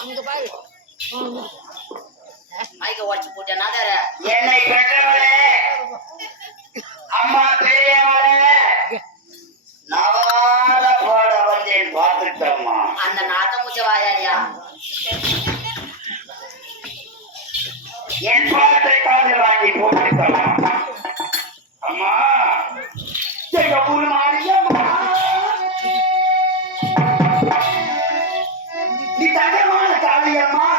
அங்க பாரு. மைக்க உடச்சு அம்மா பெரியவளே நவாத பாட வந்தேன் பார்த்துட்டம்மா. அந்த நாத்த முச்ச என் பார்த்தை காதில் வாங்கி போட்டுட்டம்மா. é mais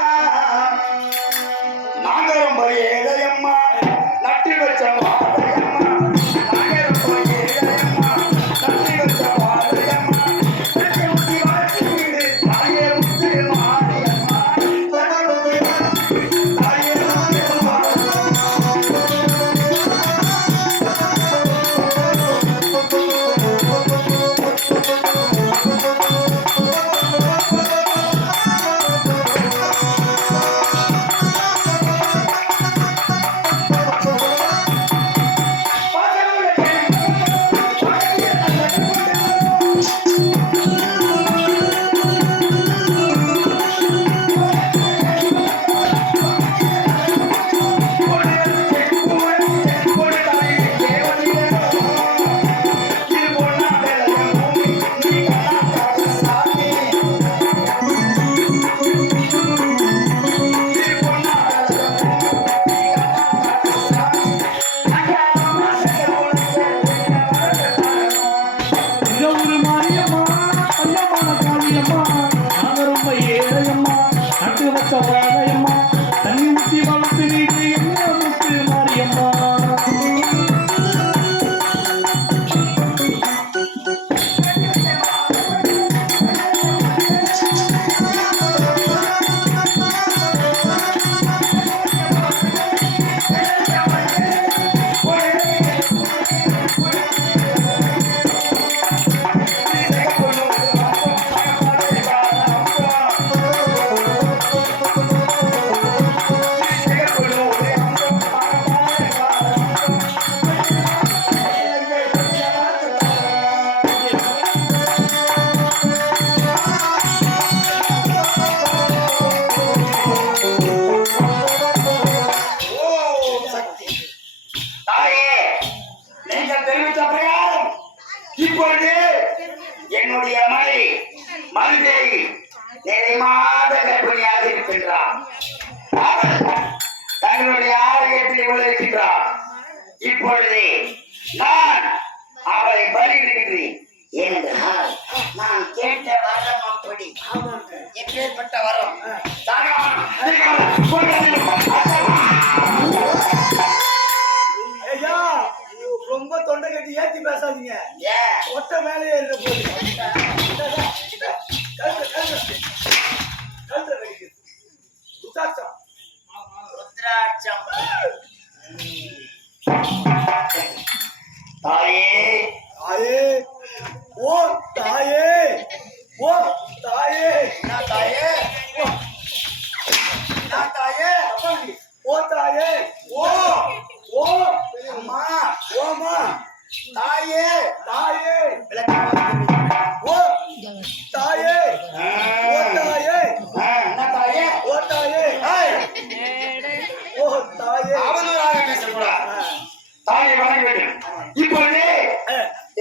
நிலைமாத கர்ப்பிணியாக இருக்கின்றார். தங்களுடைய ஆலயத்தில் இவ்வளவு இருக்கின்றார் இப்பொழுது நான் அவளை பலியிடுகின்றேன் ஏனென்றால் நான் கேட்ட வரம் அப்படி. எப்பேற்பட்ட வரம்? தகவல்.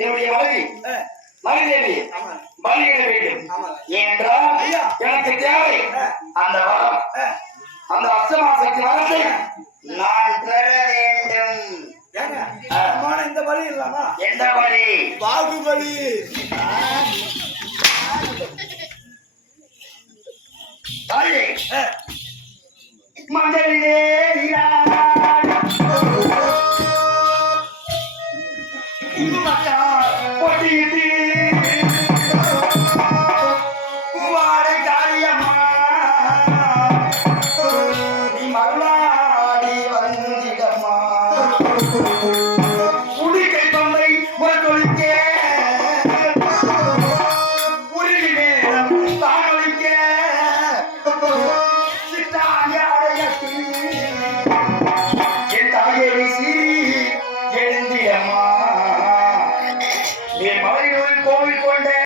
என்னுடைய மனைவி. மகிதேவி பலியிட வேண்டும் ஏனென்றால் எனக்கு தேவை அந்த வரம் அந்த அஷ்டமாசக்தி வரத்தை நான் பெற வேண்டும். இந்த பலி இல்லாமா? எந்த பலி David!